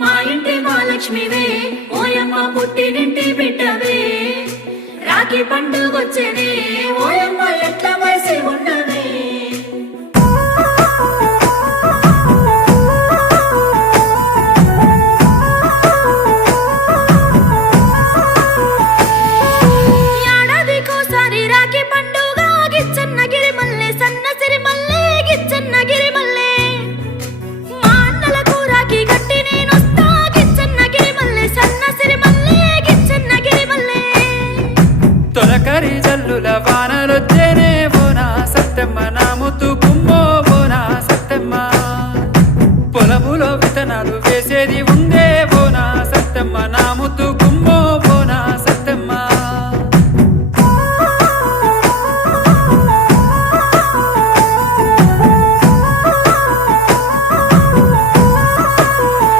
మా ఇంటి మహాలక్ష్మివే ఓయమ్మ పుట్టినింటి బిడ్డవే రాఖీ పండుగొచ్చనే ఓయమ్మ ఎట్ల వయసి ఉన్నవే ఏడాదికోసారి రాఖీ పండుగ గిచ్చన్న గిరిమల్లె సన్న సిరిమల్లె గిచ్చన్న గిరిమల్లె మా అన్నలకు రాఖీ కట్టి నేనొస్తా గిచ్చన్న గిరిమల్లె సన్న సిరిమల్లె గిచ్చన్న గిరిమల్లె తొలకరి జల్లుల వానలొచ్చేనే బోనా సత్తెమ్మ నా ముత్తు గుమ్మో బోనా సత్తెమ్మ పొలములో విత్తనాలు వేసేది